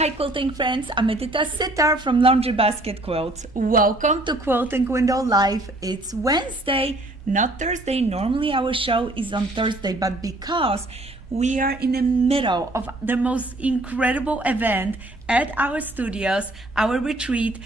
Hi quilting friends, I'm Edyta Sitar from Laundry Basket Quilts. Welcome to Quilting Window Live. It's Wednesday, not Thursday. Normally our show is on Thursday, but because we are in the middle of the most incredible event at our studios, our retreat,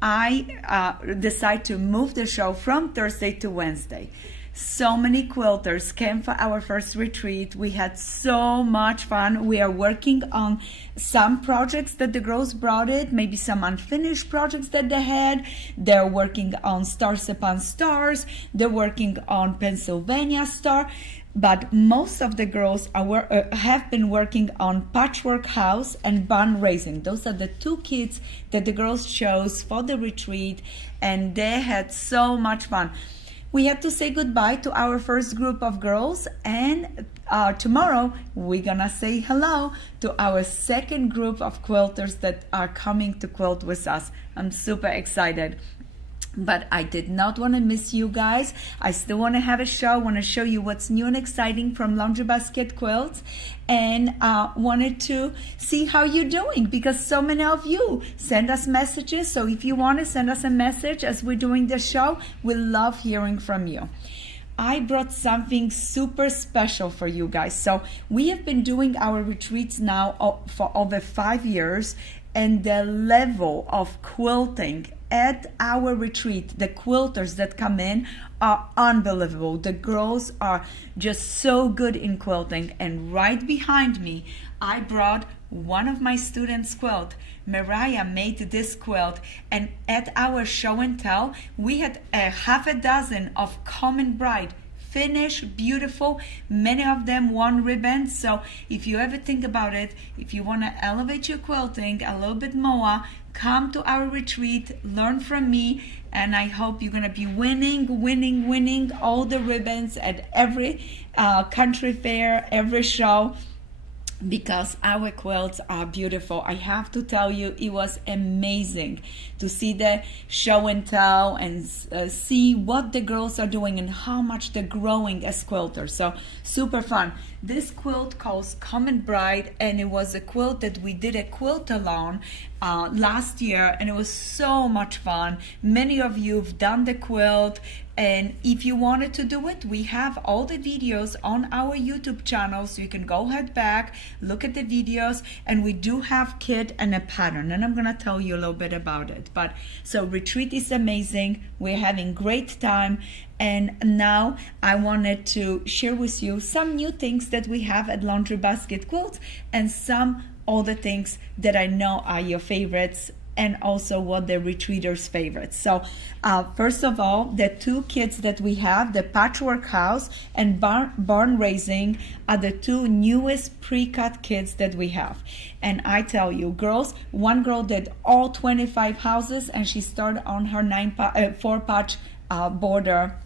I decide to move the show from Thursday to Wednesday. So many quilters came for our first retreat. We had so much fun. We are working on some projects that the girls brought it, maybe some unfinished projects that they had. They're working on Stars Upon Stars. They're working on Pennsylvania Star. But most of the girls have been working on Patchwork House and Barn Raising. Those are the two kits that the girls chose for the retreat, and they had so much fun. We had to say goodbye to our first group of girls, and tomorrow we're gonna say hello to our second group of quilters that are coming to quilt with us. I'm super excited. But I did not want to miss you guys. I still want to have a show. I want to show you what's new and exciting from Laundry Basket Quilts, and wanted to see how you're doing because so many of you send us messages. So if you want to send us a message as we're doing the show, we love hearing from you. I brought something super special for you guys. So we have been doing our retreats now for over 5 years, and the level of quilting at our retreat, the quilters that come in are unbelievable. The girls are just so good in quilting. And right behind me, I brought one of my students' quilt. Mariah made this quilt, and at our show and tell, we had a half a dozen of Common Bride, finished, beautiful. Many of them won ribbons. So if you ever think about it, if you want to elevate your quilting a little bit more, come to our retreat, learn from me, and I hope you're going to be winning all the ribbons at every country fair, every show, because our quilts are beautiful. I have to tell you, it was amazing to see the show and tell and see what the girls are doing and how much they're growing as quilters. So super fun. This quilt calls Common Bride, and it was a quilt that we did a quilt-along last year, and it was so much fun. Many of you have done the quilt, and if you wanted to do it, we have all the videos on our YouTube channel, so you can go head back, look at the videos, and we do have kit and a pattern, and I'm gonna tell you a little bit about it. But so retreat is amazing. We're having great time. And now I wanted to share with you some new things that we have at Laundry Basket Quilts, and some other things that I know are your favorites, and also what the retreaters' favorites. So first of all, the two kits that we have, the Patchwork House and Barn Raising, are the two newest pre-cut kits that we have. And I tell you, girls, one girl did all 25 houses, and she started on her 4-patch border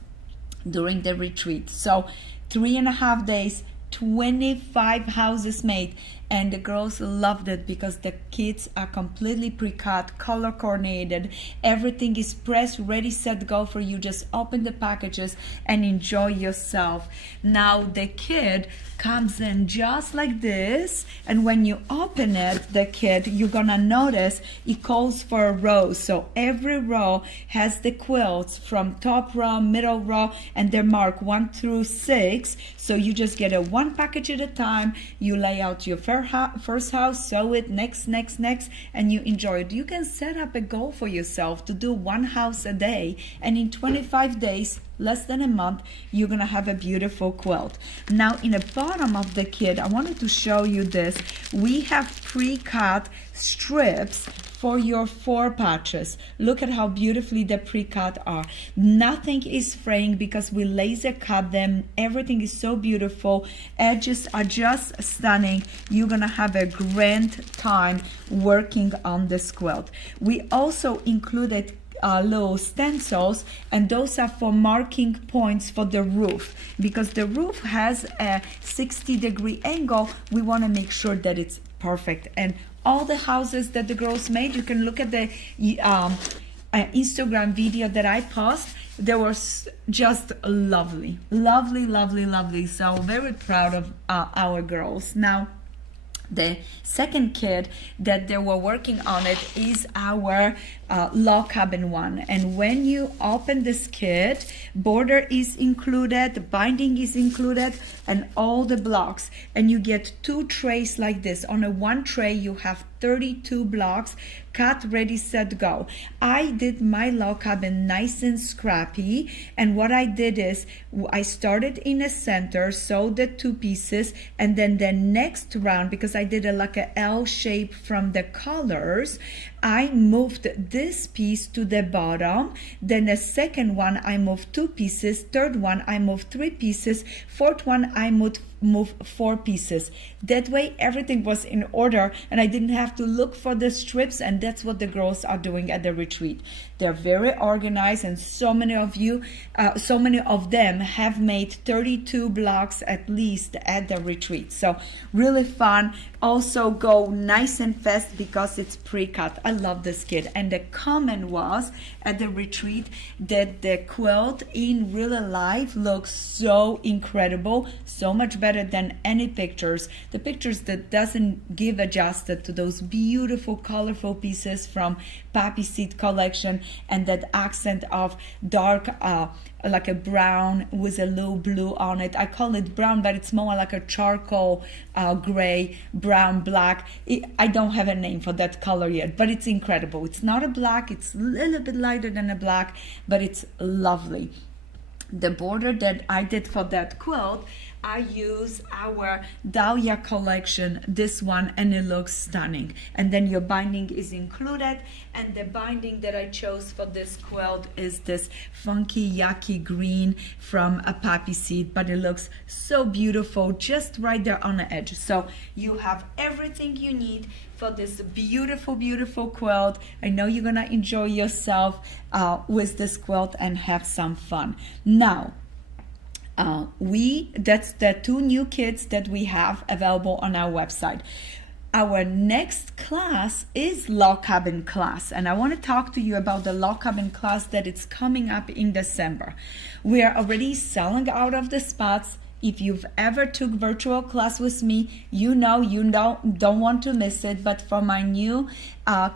during the retreat. So 3.5 days, 25 houses made, and the girls loved it because the kits are completely pre-cut, color coordinated. Everything is pressed, ready, set, go for you. Just open the packages and enjoy yourself. Now the kit comes in just like this, and when you open it, the kit, you're gonna notice it calls for a row. So every row has the quilts from top row, middle row, and they're marked 1 through 6. So you just get a one package at a time. You lay out your first house, sew it, next, and you enjoy it. You can set up a goal for yourself to do one house a day, and in 25 days, less than a month, you're gonna have a beautiful quilt. Now in the bottom of the kit, I wanted to show you this. We have pre-cut strips for your 4 patches. Look at how beautifully the pre-cut are. Nothing is fraying because we laser cut them. Everything is so beautiful. Edges are just stunning. You're gonna have a grand time working on this quilt. We also included little stencils, and those are for marking points for the roof, because the roof has a 60-degree angle. We want to make sure that it's perfect. And all the houses that the girls made, you can look at the Instagram video that I post. They were just lovely. So very proud of our girls. Now The second kit that they were working on it is our log cabin one. And when you open this kit, border is included, binding is included, and all the blocks. And you get 2 trays like this. On a one tray, you have 32 blocks, cut, ready, set, go. I did my log cabin nice and scrappy, and what I did is I started in a center, sewed the 2 pieces, and then the next round, because I did like a L shape from the colors, I moved this piece to the bottom. Then the second one I moved 2 pieces, third one I moved 3 pieces, fourth one I moved 4 pieces. That way everything was in order and I didn't have to look for the strips, and that's what the girls are doing at the retreat. They're very organized, and so many of them have made 32 blocks at least at the retreat. So really fun. Also go nice and fast because it's pre-cut. I love this kit. And the comment was at the retreat that the quilt in real life looks so incredible, so much better than any pictures. The pictures that doesn't give adjusted to those beautiful colorful pieces from Poppy Seed collection, and that accent of dark like a brown with a little blue on it. I call it brown, but it's more like a charcoal gray, brown, black. I don't have a name for that color yet, but it's incredible. It's not a black, it's a little bit lighter than a black, but it's lovely. The border that I did for that quilt, I use our Dahlia collection, this one, and it looks stunning. And then your binding is included, and the binding that I chose for this quilt is this funky yucky green from a Poppy Seed, but it looks so beautiful just right there on the edge. So you have everything you need for this beautiful, beautiful quilt. I know you're gonna enjoy yourself with this quilt and have some fun. Now, that's the 2 new kits that we have available on our website. Our next class is log cabin class, and I want to talk to you about the log cabin class that it's coming up in December. We are already selling out of the spots. If you've ever took virtual class with me, you don't want to miss it. But for my new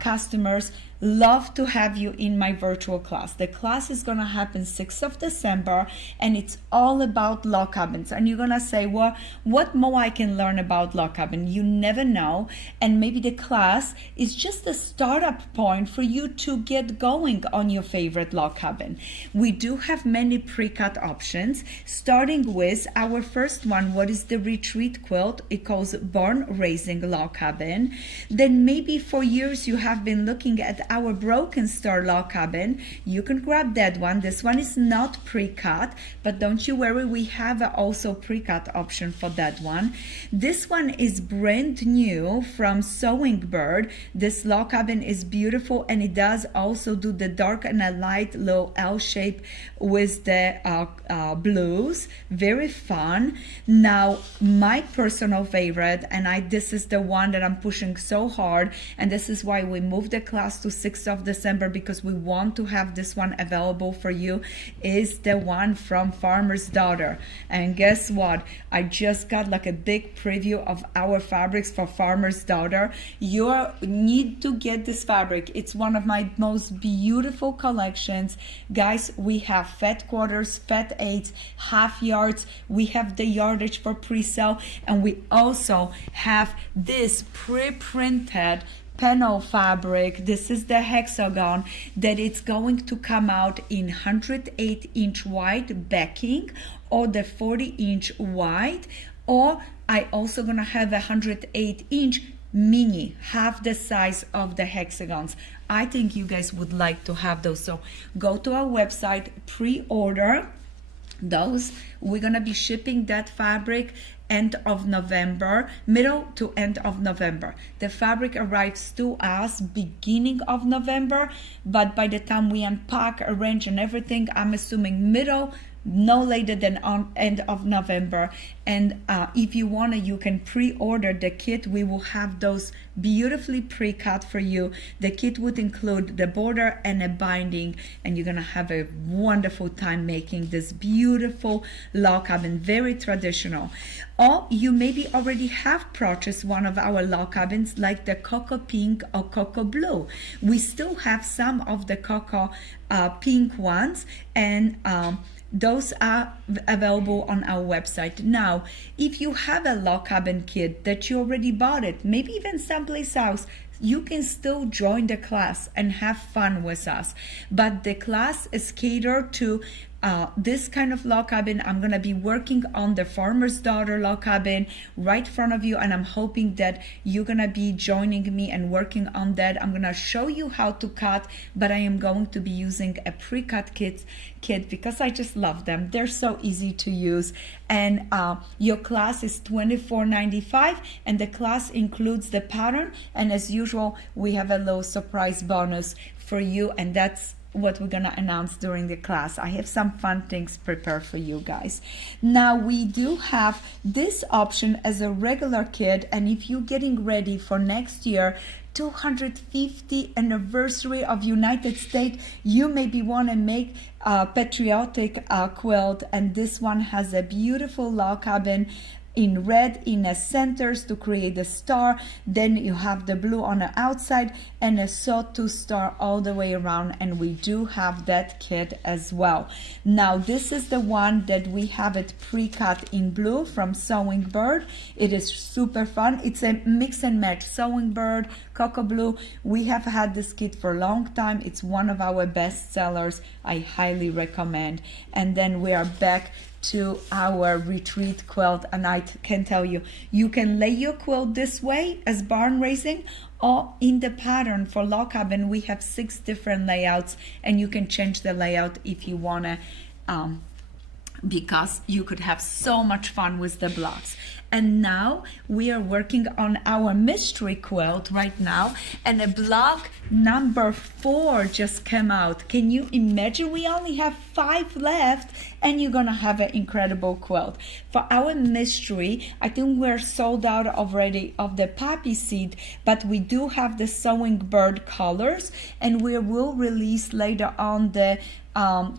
customers, love to have you in my virtual class. The class is going to happen 6th of December, and it's all about log cabins. And you're going to say, well, what more I can learn about log cabin? You never know. And maybe the class is just a startup point for you to get going on your favorite log cabin. We do have many pre-cut options, starting with our first one, what is the retreat quilt. It calls Barn Raising Log Cabin. Then maybe for years you have been looking at our Broken Star log cabin. You can grab that one. This one is not pre-cut, but don't you worry, we have also pre-cut option for that one. This one is brand new from Sewing Bird. This log cabin is beautiful, and it does also do the dark and a light low L shape with the blues. Very fun. Now, my personal favorite, and this is the one that I'm pushing so hard, and this is why we moved the class to 6th of December, because we want to have this one available for you, is the one from Farmer's Daughter. And guess what? I just got like a big preview of our fabrics for Farmer's Daughter. You need to get this fabric. It's one of my most beautiful collections. Guys, we have fat quarters, fat eighths, half yards. We have the yardage for pre-sale, and we also have this pre-printed panel fabric. This is the hexagon that it's going to come out in 108-inch wide backing, or the 40-inch wide, or I also gonna have a 108-inch mini, half the size of the hexagons. I think you guys would like to have those, so go to our website, pre-order those. We're gonna be shipping that fabric end of November, middle to end of November. The fabric arrives to us beginning of November, but by the time we unpack, arrange and everything, I'm assuming middle no later than on end of November. And if you want to, you can pre-order the kit. We will have those beautifully pre-cut for you. The kit would include the border and a binding, and you're gonna have a wonderful time making this beautiful log cabin, very traditional. Or you maybe already have purchased one of our log cabins, like the cocoa pink or cocoa blue. We still have some of the cocoa pink ones, and those are available on our website. Now, if you have a log cabin kit that you already bought it, maybe even someplace else, you can still join the class and have fun with us. But the class is catered to this kind of log cabin. I'm gonna be working on the farmer's daughter log cabin right in front of you, and I'm hoping that you're gonna be joining me and working on that. I'm gonna show you how to cut, but I am going to be using a pre-cut kit because I just love them. They're so easy to use. And your class is $24.95, and the class includes the pattern, and as usual we have a little surprise bonus for you, and that's what we're gonna announce during the class. I have some fun things prepared for you guys. Now, we do have this option as a regular kit, and if you're getting ready for next year 250th anniversary of United States, you maybe want to make a patriotic quilt, and this one has a beautiful log cabin in red in the centers to create the star. Then you have the blue on the outside and a sawtooth star all the way around, and we do have that kit as well. Now, this is the one that we have it pre-cut in blue from Sewing Bird. It is super fun. It's a mix and match, Sewing Bird, cocoa blue. We have had this kit for a long time. It's one of our best sellers. I highly recommend. And then we are back to our retreat quilt, and I can tell you, you can lay your quilt this way as barn raising, or in the pattern for log cabin we have 6 different layouts, and you can change the layout if you want to, because you could have so much fun with the blocks. And now we are working on our mystery quilt right now, and a block number 4 just came out. Can you imagine? We only have 5 left, and you're gonna have an incredible quilt. For our mystery, I think we're sold out already of the poppy seed, but we do have the Sewing Bird colors, and we will release later on the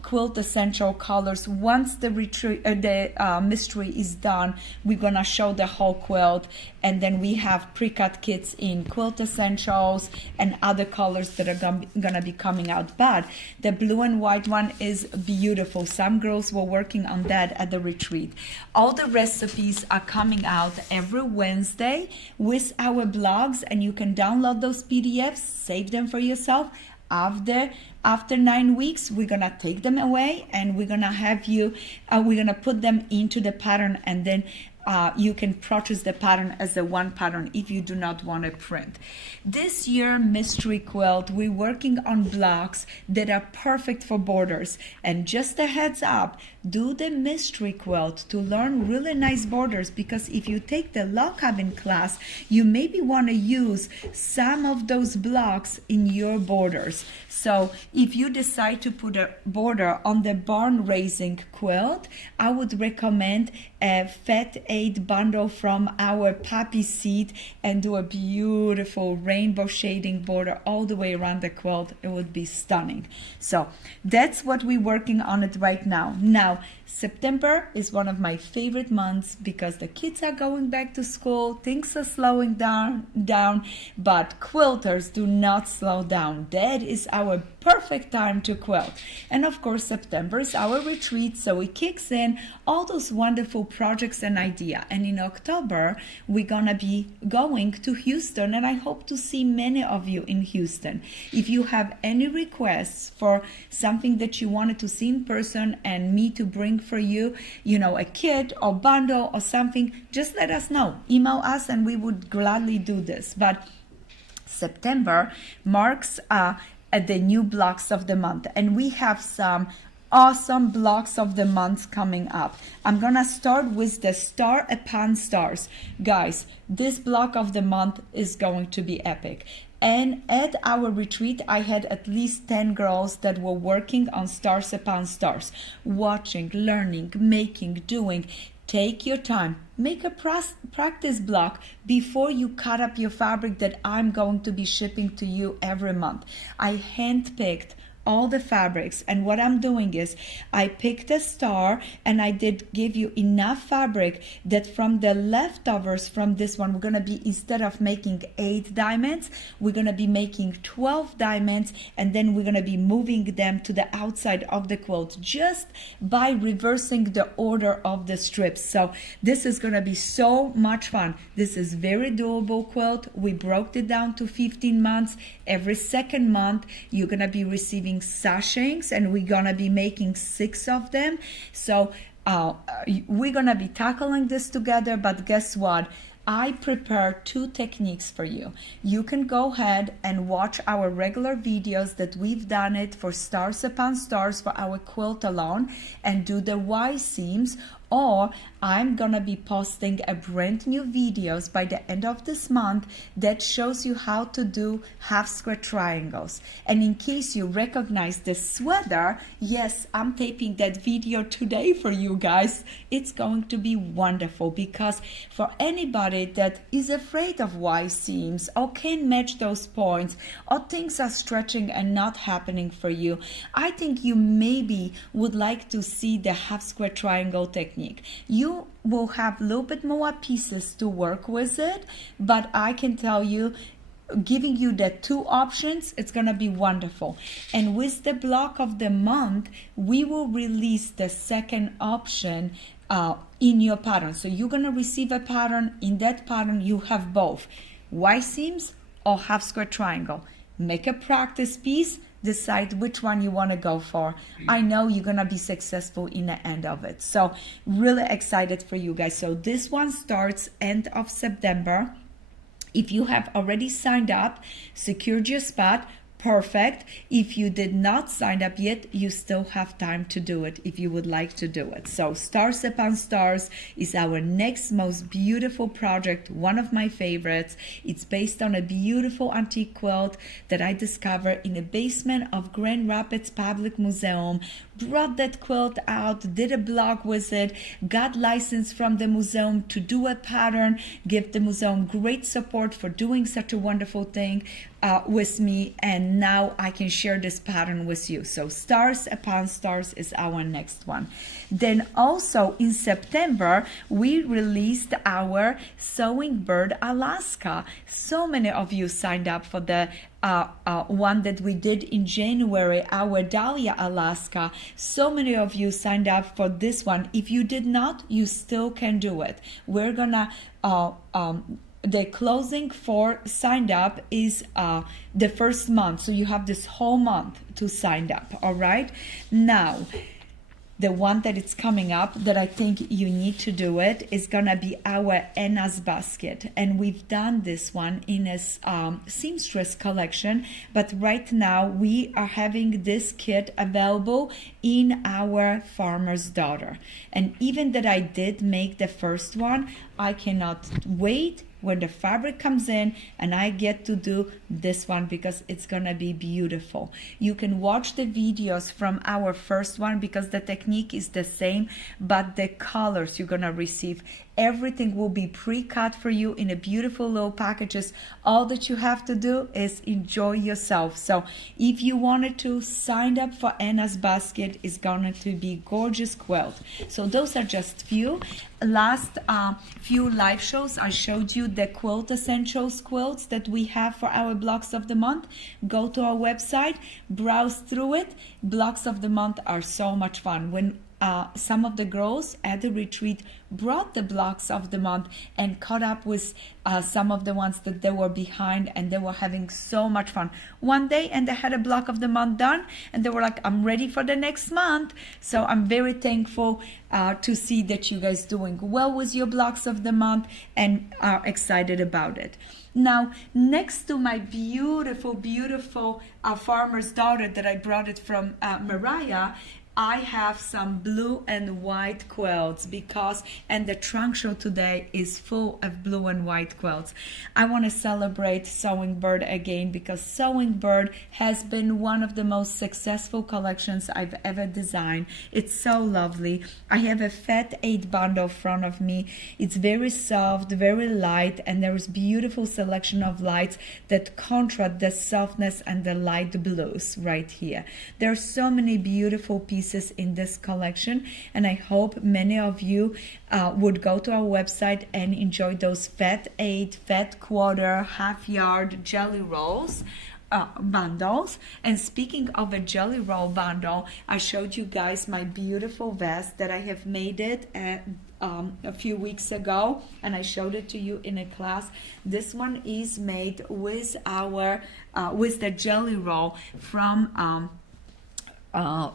quilt essential colors. Once the mystery is done, we're gonna show the whole quilt, and then we have pre-cut kits in quilt essentials and other colors that are gonna be coming out. But the blue and white one is beautiful. Some girls were working on that at the retreat. All the recipes are coming out every Wednesday with our blogs, and you can download those PDFs, save them for yourself. After 9 weeks, we're gonna take them away, and we're gonna have you, we're gonna put them into the pattern, and then you can purchase the pattern as a one pattern if you do not want to print. This year mystery quilt, we're working on blocks that are perfect for borders. And just a heads up, do the mystery quilt to learn really nice borders, because if you take the log cabin class, you maybe want to use some of those blocks in your borders. So if you decide to put a border on the barn raising quilt, I would recommend a Fat 8 bundle from our poppy seed and do a beautiful rainbow shading border all the way around the quilt. It would be stunning. So that's what we're working on it right now. Now, September is one of my favorite months because the kids are going back to school, things are slowing down, but quilters do not slow down. That is our perfect time to quilt. And of course, September is our retreat, so it kicks in all those wonderful projects and ideas. And in October, we're gonna be going to Houston, and I hope to see many of you in Houston. If you have any requests for something that you wanted to see in person and me to bring for you, you know, a kit or bundle or something, just let us know. Email us and we would gladly do this. But September marks the new blocks of the month, and we have some awesome blocks of the month coming up. I'm gonna start with the Star Upon Stars. Guys, this block of the month is going to be epic. And at our retreat, I had at least 10 girls that were working on stars upon stars, watching, learning, making, doing. Take your time. Make a practice block before you cut up your fabric that I'm going to be shipping to you every month. I handpicked all the fabrics, and what I'm doing is I picked a star and I did give you enough fabric that from the leftovers from this one, we're going to be, instead of making 8 diamonds, we're going to be making 12 diamonds, and then we're going to be moving them to the outside of the quilt just by reversing the order of the strips. So this is going to be so much fun. This is very doable quilt. We broke it down to 15 months. Every second month you're going to be receiving sashings, and we're gonna be making 6 of them. So we're gonna be tackling this together. But guess what? I prepare 2 techniques for you. You can go ahead and watch our regular videos that we've done it for stars upon stars for our quilt alone and do the Y seams, or I'm gonna be posting a brand new videos by the end of this month that shows you how to do half square triangles. And in case you recognize the sweater, yes, I'm taping that video today for you guys. It's going to be wonderful, because for anybody that is afraid of Y seams or can't match those points, or things are stretching and not happening for you, I think you maybe would like to see the half square triangle technique. You will have a little bit more pieces to work with it, but I can tell you, giving you the 2 options, it's gonna be wonderful. And with the block of the month, we will release the second option in your pattern. So you're gonna receive a pattern. In that pattern you have both Y seams or half square triangle. Make a practice piece, decide which one you want to go for. I know you're gonna be successful in the end of it. So really excited for you guys. So this one starts end of September. If you have already signed up, secured your spot, perfect. If you did not sign up yet, you still have time to do it if you would like to do it. So Stars Upon Stars is our next most beautiful project, one of my favorites. It's based on a beautiful antique quilt that I discovered in the basement of Grand Rapids Public Museum. Brought that quilt out, did a blog with it, got licensed from the museum to do a pattern, give the museum great support for doing such a wonderful thing with me, and now I can share this pattern with you. So Stars Upon Stars is our next one. Then also in September we released our Sewing Bird Alaska. So many of you signed up for the one that we did in January, our Dahlia Alaska. So many of you signed up for this one. If you did not, you still can do it. We're gonna the closing for signed up is the first month, so you have this whole month to sign up. All right, now the one that it's coming up that I think you need to do it is gonna be our Anna's basket, and we've done this one in a seamstress collection, but right now we are having this kit available in our Farmer's Daughter. And even that I did make the first one, I cannot wait when the fabric comes in and I get to do this one, because it's gonna be beautiful. You can watch the videos from our first one because the technique is the same, but the colors you're gonna receive, everything will be pre-cut for you in a beautiful little packages. All that you have to do is enjoy yourself. So if you wanted to sign up for Anna's basket, it's going to be gorgeous quilt. So those are just few. Last few live shows I showed you the Quilt Essentials quilts that we have for our blocks of the month. Go to our website, browse through it. Blocks of the month are so much fun. When some of the girls at the retreat brought the blocks of the month and caught up with some of the ones that they were behind, and they were having so much fun one day, and they had a block of the month done and they were like, I'm ready for the next month. So I'm very thankful to see that you guys doing well with your blocks of the month and are excited about it. Now, next to my beautiful Farmer's Daughter that I brought it from Mariah, I have some blue and white quilts and the trunk show today is full of blue and white quilts. I want to celebrate Sewing Bird again because Sewing Bird has been one of the most successful collections I've ever designed. It's so lovely. I have a Fat 8 bundle in front of me. It's very soft, very light, and there is beautiful selection of lights that contrast the softness and the light blues right here. There are so many beautiful pieces in this collection, and I hope many of you would go to our website and enjoy those Fat 8, Fat Quarter, half yard jelly rolls bundles. And speaking of a jelly roll bundle, I showed you guys my beautiful vest that I have made it a few weeks ago, and I showed it to you in a class. This one is made with our with the jelly roll from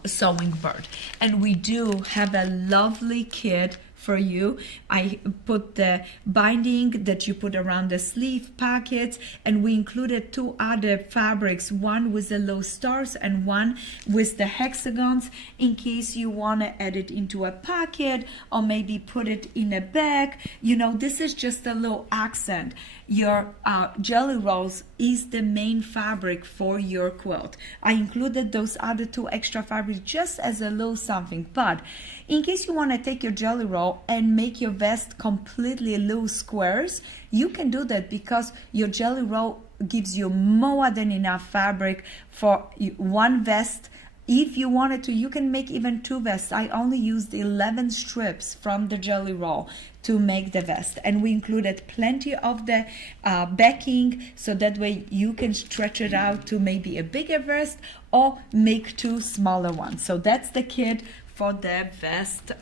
Sewing Bird, and we do have a lovely kit for you. I put the binding that you put around the sleeve pockets, and we included two other fabrics, one with the low stars and one with the hexagons, in case you want to add it into a pocket or maybe put it in a bag. You know, this is just a little accent. Your jelly rolls is the main fabric for your quilt. I included those other two extra fabrics just as a little something, but in case you want to take your jelly roll and make your vest completely little squares, you can do that because your jelly roll gives you more than enough fabric for one vest. If you wanted to, you can make even two vests. I only used 11 strips from the jelly roll to make the vest, and we included plenty of the backing, so that way you can stretch it out to maybe a bigger vest or make two smaller ones. So that's the kit for the vest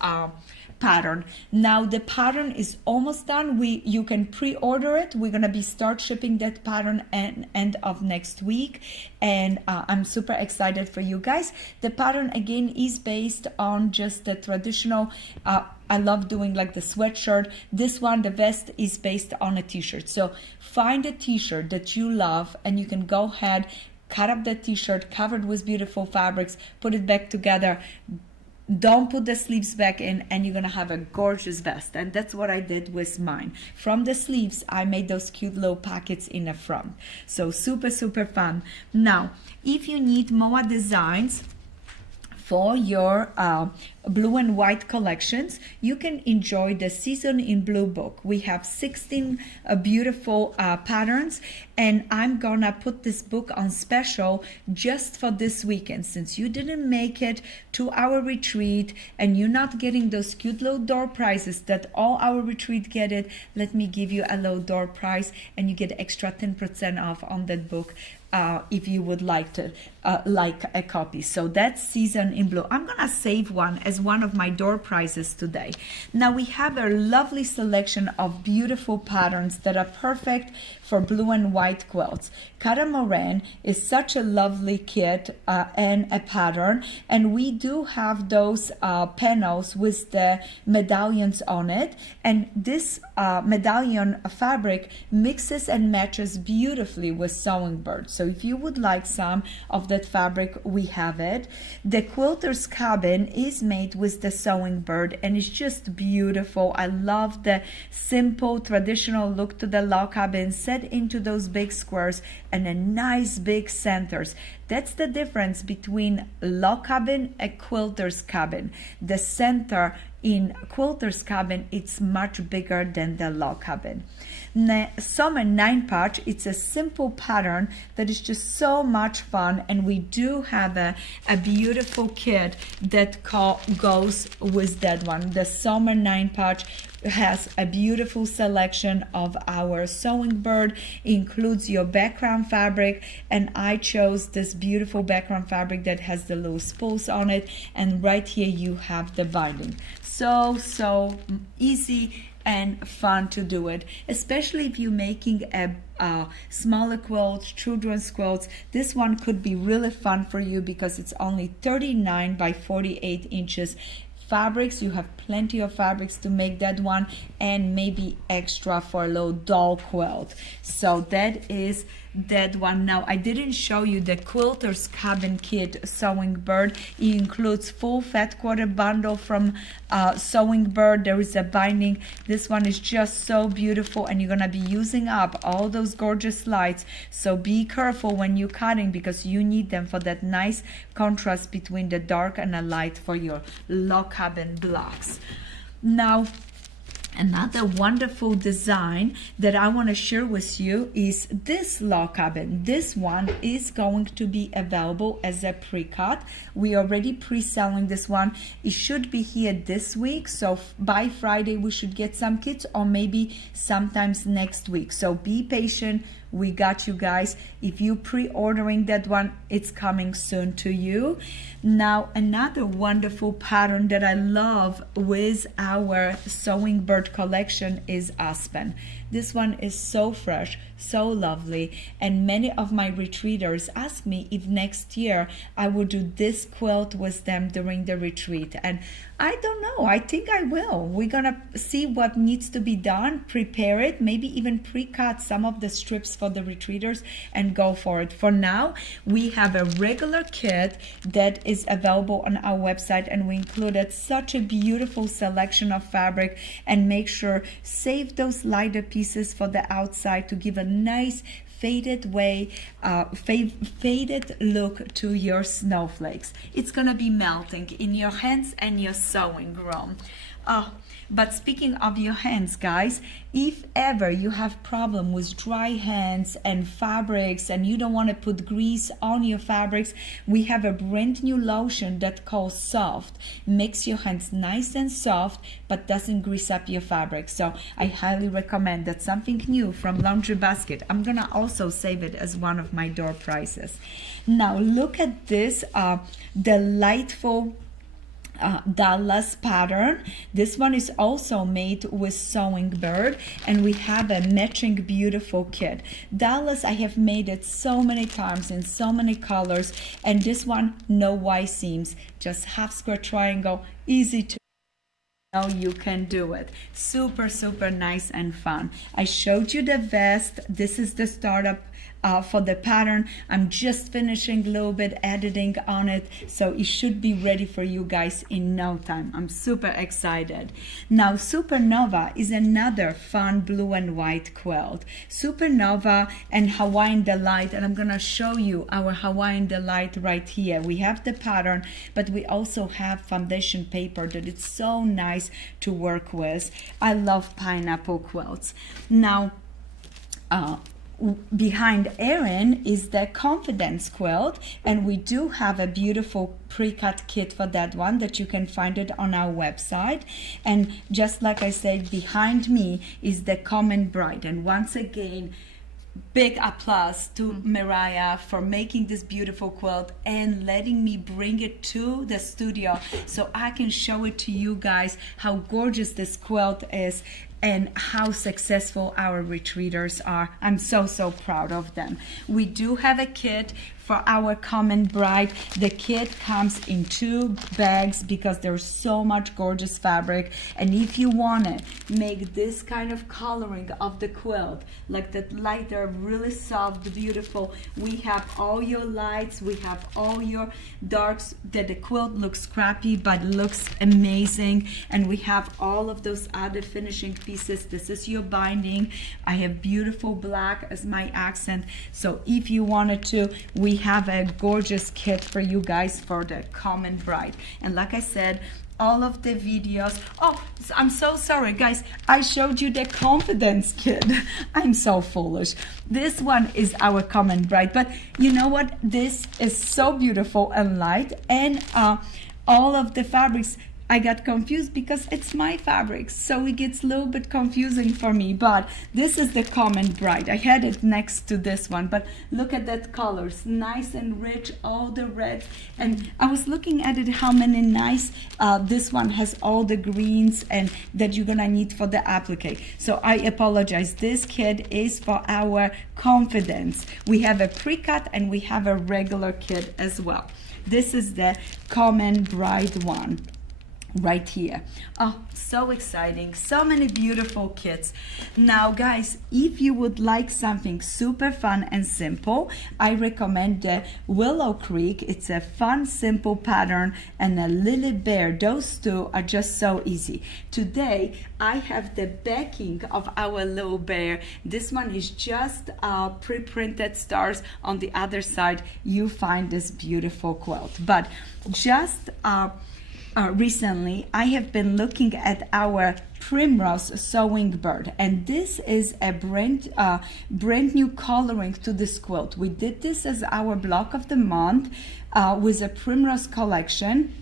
pattern. Now the pattern is almost done. You can pre-order it. We're gonna start shipping that pattern end of next week, and I'm super excited for you guys. The pattern again is based on just the traditional I love doing like the sweatshirt. This one, the vest, is based on a t-shirt. So find a t-shirt that you love, and you can go ahead, cut up the t-shirt covered with beautiful fabrics, put it back together. Don't put the sleeves back in, and you're gonna have a gorgeous vest. And that's what I did with mine. From the sleeves, I made those cute little pockets in the front. So super, super fun. Now, if you need more designs for your blue and white collections, you can enjoy the Season in Blue book. We have 16 beautiful patterns, and I'm gonna put this book on special just for this weekend. Since you didn't make it to our retreat and you're not getting those cute little door prizes that all our retreat get it, let me give you a little door prize, and you get extra 10% off on that book if you would like a copy. So that's Season in Blue. I'm gonna save one as one of my door prizes today. Now we have a lovely selection of beautiful patterns that are perfect for blue and white quilts. Catamaran is such a lovely kit and a pattern, and we do have those panels with the medallions on it, and this medallion fabric mixes and matches beautifully with Sewing Bird. So if you would like some of that fabric, we have it. The quilter's cabin is made with the Sewing Bird, and it's just beautiful. I love the simple traditional look to the log cabin set into those big squares and a nice big centers. That's the difference between log cabin and quilter's cabin. The center in quilter's cabin, it's much bigger than the log cabin. Summer 9 patch, it's a simple pattern that is just so much fun, and we do have a beautiful kit that goes with that one. The Summer 9 patch has a beautiful selection of our Sewing Bird, includes your background fabric, and I chose this beautiful background fabric that has the little spools on it, and right here you have the binding. So easy and fun to do it, especially if you're making a smaller quilt, children's quilts. This one could be really fun for you because it's only 39 by 48 inches, fabrics. You have plenty of fabrics to make that one, and maybe extra for a little doll quilt. So that is that one. Now, I didn't show you the Quilter's Cabin Kit Sewing Bird. It includes full fat quarter bundle from Sewing Bird. There is a binding. This one is just so beautiful, and you're gonna be using up all those gorgeous lights. So be careful when you're cutting, because you need them for that nice contrast between the dark and the light for your log cabin blocks. Now, another wonderful design that I want to share with you is this log cabin. This one is going to be available as a pre-cut. We already pre-selling this one. It should be here this week, so by Friday we should get some kits, or maybe sometimes next week. So be patient. We got you guys. If you pre-ordering that one, it's coming soon to you. Now, another wonderful pattern that I love with our Sewing Bird collection is Aspen. This one is so fresh, so lovely, and many of my retreaters ask me if next year I will do this quilt with them during the retreat, and I don't know. I think I will. We're gonna see what needs to be done, prepare it, maybe even pre-cut some of the strips for the retreaters and go for it. For now, we have a regular kit that is available on our website, and we included such a beautiful selection of fabric, and make sure save those lighter pieces for the outside to give a nice faded look to your snowflakes. It's gonna be melting in your hands and your sewing room. But speaking of your hands, guys, if ever you have problem with dry hands and fabrics, and you don't want to put grease on your fabrics, we have a brand new lotion that calls Soft. Makes your hands nice and soft, but doesn't grease up your fabric. So I highly recommend. That's something new from Laundry Basket. I'm gonna also save it as one of my door prizes. Now look at this delightful Dallas pattern. This one is also made with Sewing Bird, and we have a matching beautiful kit. Dallas, I have made it so many times in so many colors, and this one, no Y seams, just half square triangle, easy to know you can do it. Super, super nice and fun. I showed you the vest. This is the startup for the pattern. I'm just finishing a little bit editing on it, so it should be ready for you guys in no time. I'm super excited. Now, Supernova is another fun blue and white quilt. Supernova and Hawaiian Delight, and I'm gonna show you our Hawaiian Delight right here. We have the pattern, but we also have foundation paper that it's so nice to work with. I love pineapple quilts. Now, behind Erin is the Confidence quilt, and we do have a beautiful pre-cut kit for that one that you can find it on our website. And just like I said, behind me is the Common Bride, and once again, big applause to Mariah for making this beautiful quilt and letting me bring it to the studio so I can show it to you guys how gorgeous this quilt is and how successful our retreaters are. I'm so, so proud of them. We do have a kit for our Common Bride. The kit comes in 2 bags because there's so much gorgeous fabric. And if you want to make this kind of coloring of the quilt, like that lighter, really soft, beautiful, we have all your lights, we have all your darks, that the quilt looks scrappy but looks amazing. And we have all of those other finishing pieces. This is your binding. I have beautiful black as my accent. So if you wanted to, we have a gorgeous kit for you guys for the Common Bride. And like I said, all of the videos, oh, I'm so sorry guys, I showed you the Confidence kit. I'm so foolish. This one is our Common Bride, but you know what, this is so beautiful and light, and all of the fabrics, I got confused because it's my fabric, so it gets a little bit confusing for me. But this is the Common Bride. I had it next to this one, but look at that colors, nice and rich, all the red. And I was looking at it, how many nice, this one has all the greens and that you're gonna need for the applique. So I apologize, this kit is for our Confidence. We have a pre-cut and we have a regular kit as well. This is the Common Bride one. right here. Oh, so exciting. So many beautiful kits. Now guys, if you would like something super fun and simple, I recommend the Willow Creek. It's a fun, simple pattern, and a Lily Bear. Those two are just so easy. Today I have the backing of our little bear. This one is just pre-printed stars. On the other side you find this beautiful quilt. But just recently I have been looking at our Primrose Sewing Bird, and this is a brand new coloring to this quilt. We did this as our block of the month with a Primrose collection,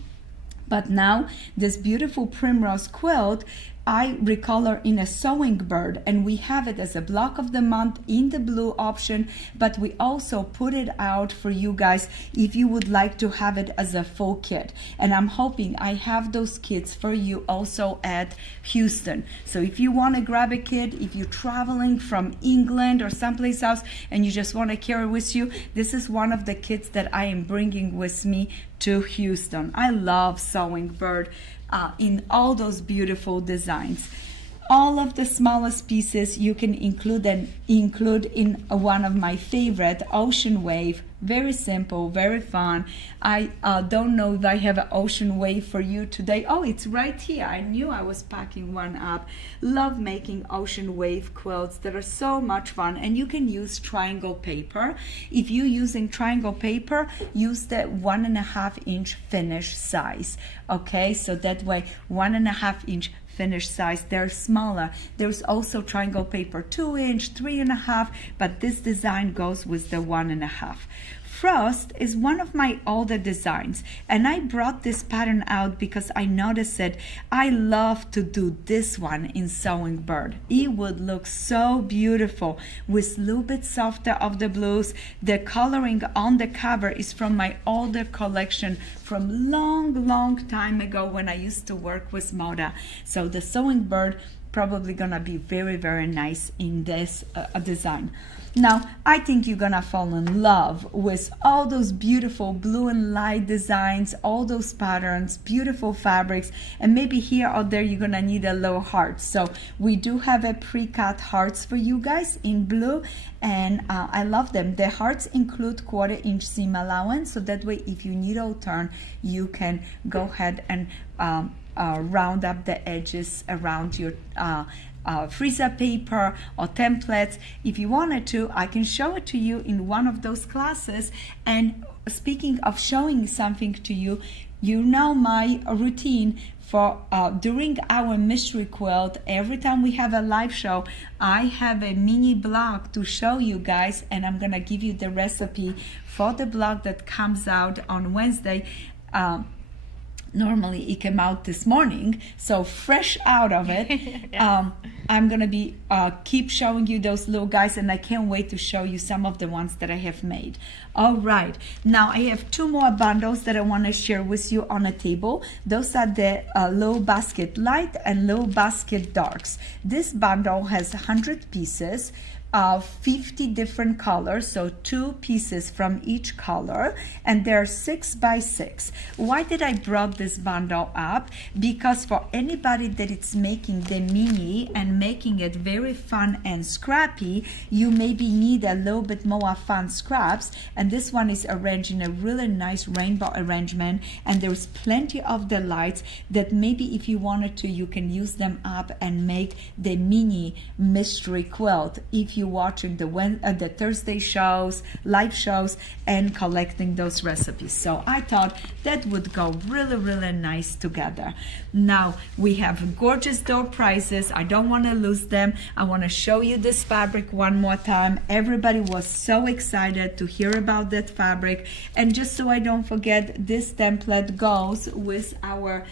but now this beautiful Primrose quilt I recolor in a Sewing Bird, and we have it as a block of the month in the blue option, but we also put it out for you guys if you would like to have it as a full kit. And I'm hoping I have those kits for you also at Houston. So if you want to grab a kit, if you're traveling from England or someplace else and you just want to carry with you, this is one of the kits that I am bringing with me to Houston. I love Sewing Bird in all those beautiful designs. All of the smallest pieces you can include in one of my favorite, Ocean Wave. Very simple, very fun. I don't know if I have an Ocean Wave for you today. Oh, it's right here. I knew I was packing one up. Love making Ocean Wave quilts that are so much fun, and you can use triangle paper. If you're using triangle paper, use the 1.5 inch finish size. Okay, so that way 1.5 inch finish size. They're smaller. There's also triangle paper 2 inch, 3.5, but this design goes with the 1.5. Frost is one of my older designs, and I brought this pattern out because I noticed it. I love to do this one in Sewing Bird. It would look so beautiful with a little bit softer of the blues. The coloring on the cover is from my older collection from long time ago when I used to work with Moda. So the Sewing Bird probably gonna be very nice in this design. Now, I think you're gonna fall in love with all those beautiful blue and light designs, all those patterns, beautiful fabrics, and maybe here or there you're gonna need a little heart. So we do have a pre-cut hearts for you guys in blue, and I love them. The hearts include 1/4 inch seam allowance, so that way if you needle turn, you can go ahead and round up the edges around your freezer paper or templates. If you wanted to, I can show it to you in one of those classes. And speaking of showing something to you, you know my routine for during our mystery quilt. Every time we have a live show, I have a mini blog to show you guys, and I'm gonna give you the recipe for the blog that comes out on Wednesday. Normally it came out this morning, so fresh out of it. Yeah. I'm gonna be keep showing you those little guys, and I can't wait to show you some of the ones that I have made. All right, now I have 2 more bundles that I want to share with you on a table. Those are the Little Basket Light and Little Basket Darks. This bundle has 100 pieces. 50 different colors, so 2 pieces from each color, and they're 6 by 6. Why did I brought this bundle up? Because for anybody that is making the mini and making it very fun and scrappy, you maybe need a little bit more fun scraps, and this one is arranged in a really nice rainbow arrangement, and there's plenty of the lights that maybe if you wanted to, you can use them up and make the mini mystery quilt if you watching the Thursday shows, live shows, and collecting those recipes. So I thought that would go really nice together. Now we have gorgeous door prizes. I don't want to lose them. I want to show you this fabric one more time. Everybody was so excited to hear about that fabric, and just so I don't forget, this template goes with our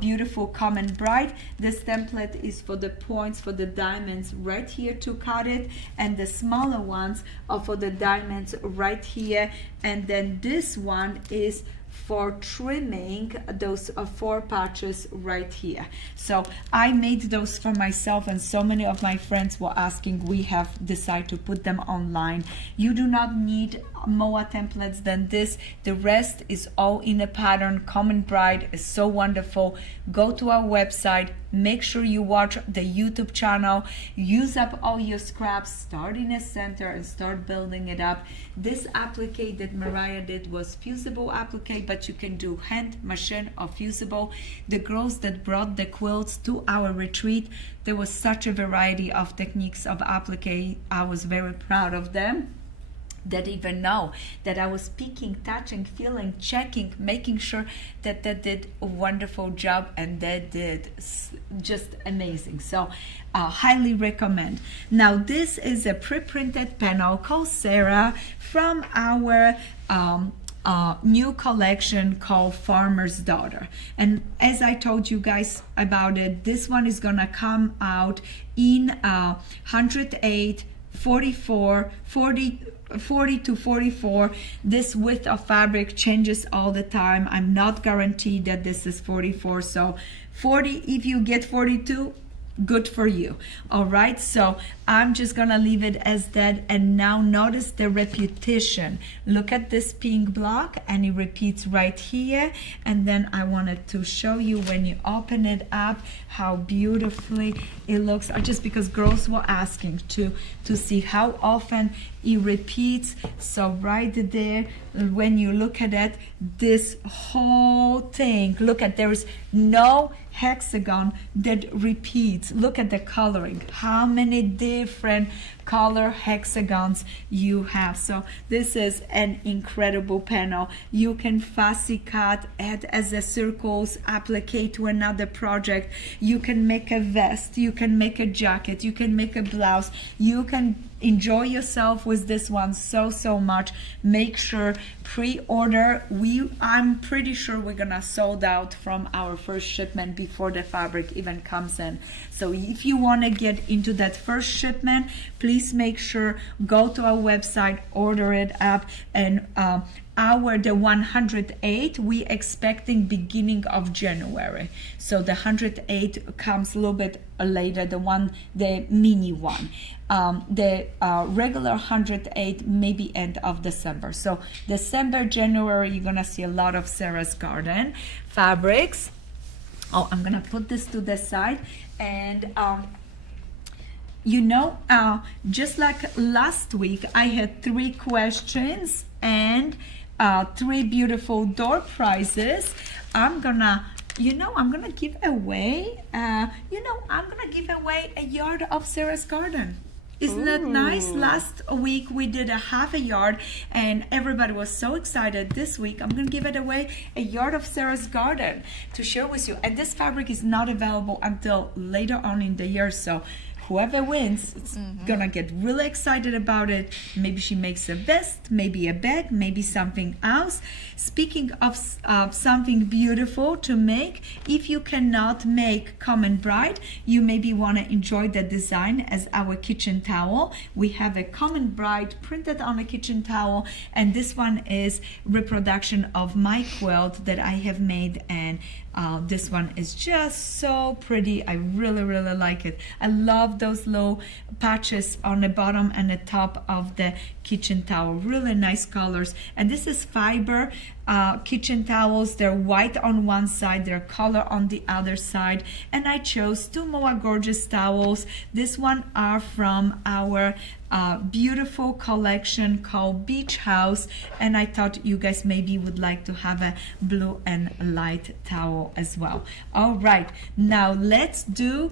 beautiful Common Bride. This template is for the points, for the diamonds right here to cut it, and the smaller ones are for the diamonds right here, and then this one is for trimming those 4 patches right here. So I made those for myself, and so many of my friends were asking. We have decided to put them online. You do not need more templates than this. The rest is all in a pattern. Common Bride is so wonderful. Go to our website, make sure you watch the YouTube channel, use up all your scraps, start in a center and start building it up. This applique that Mariah did was fusible applique, but you can do hand, machine, or fusible. The girls that brought the quilts to our retreat, there was such a variety of techniques of applique. I was very proud of them. That even know that I was picking, touching, feeling, checking, making sure that they did a wonderful job, and they did just amazing. So highly recommend. Now this is a pre-printed panel called Sarah from our new collection called Farmer's Daughter. And as I told you guys about it, this one is gonna come out in 108, 44, 40 to 44. This width of fabric changes all the time. I'm not guaranteed that this is 44, so 40, if you get 42, good for you. All right, so I'm just gonna leave it as that. And now notice the repetition. Look at this pink block, and it repeats right here. And then I wanted to show you when you open it up how beautifully it looks, just because girls were asking to see how often it repeats. So right there, when you look at it, this whole thing, look at, there's no hexagon that repeats. Look at the coloring, how many different color hexagons you have. So this is an incredible panel. You can fussy cut, add as a circles, applique to another project. You can make a vest, you can make a jacket, you can make a blouse, you can enjoy yourself with this one so much. Make sure pre-order. I'm pretty sure we're gonna sold out from our first shipment before the fabric even comes in. So if you want to get into that first shipment, please make sure go to our website, order it up. And the 108 we expecting beginning of January. So the 108 comes a little bit later, the mini one. The regular 108 maybe end of December. So December, January, you're gonna see a lot of Sarah's Garden fabrics. Oh, I'm gonna put this to the side. And just like last week, I had 3 questions and 3 beautiful door prizes. I'm gonna give away a yard of Sarah's Garden. Isn't that nice? Last week we did a half a yard and everybody was so excited. This week I'm going to give it away, a yard of Sarah's Garden to share with you. And this fabric is not available until later on in the year. So whoever wins is gonna get really excited about it. Maybe she makes a vest, maybe a bag, maybe something else. Speaking of something beautiful to make, if you cannot make Common Bride, you maybe want to enjoy the design as our kitchen towel. We have a Common Bride printed on a kitchen towel, and this one is reproduction of my quilt that I have made, and this one is just so pretty. I really like it. I love those low patches on the bottom and the top of the kitchen towel. Really nice colors. And this is fiber kitchen towels. They're white on one side, they're color on the other side. And I chose 2 more gorgeous towels. This one are from our beautiful collection called Beach House, and I thought you guys maybe would like to have a blue and light towel as well. All right, now let's do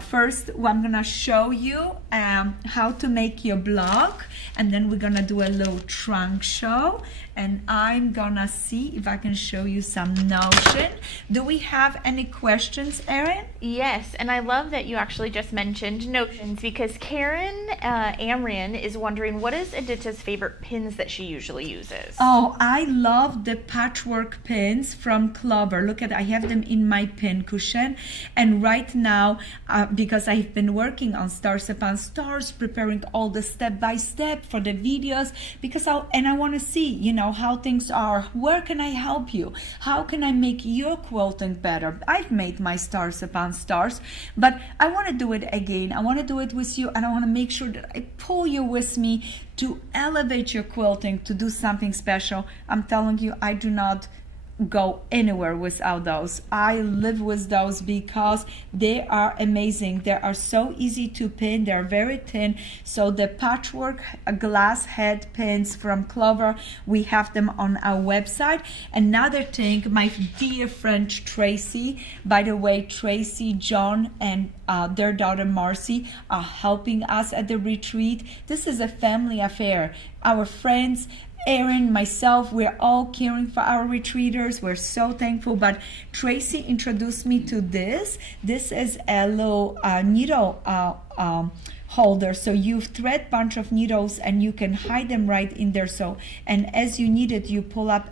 first I'm gonna show you how to make your block, and then we're gonna do a little trunk show, and I'm gonna see if I can show you some notion. Do we have any questions, Erin? Yes, and I love that you actually just mentioned notions, because Karen Amrian is wondering, what is Edyta's favorite pins that she usually uses? Oh, I love the patchwork pins from Clover. Look at, I have them in my pin cushion, and right now because I've been working on stars upon stars, preparing all the step by step for the videos, because I want to see, you know, how things are. Where can I help you? How can I make your quilting better? I've made my stars upon stars, but I want to do it again. I want to do it with you, and I want to make sure that I pull you with me to elevate your quilting, to do something special. I'm telling you, I do not go anywhere without those. I live with those because they are amazing. They are so easy to pin. They're very thin. So the patchwork glass head pins from Clover, we have them on our website. Another thing, my dear friend Tracy, by the way, Tracy, John, and their daughter Marcy are helping us at the retreat. This is a family affair. Our friends, Aaron, myself, we're all caring for our retreaters. We're so thankful. But Tracy introduced me to this. This is a little needle holder. So you thread bunch of needles and you can hide them right in there. So, and as you need it, you pull up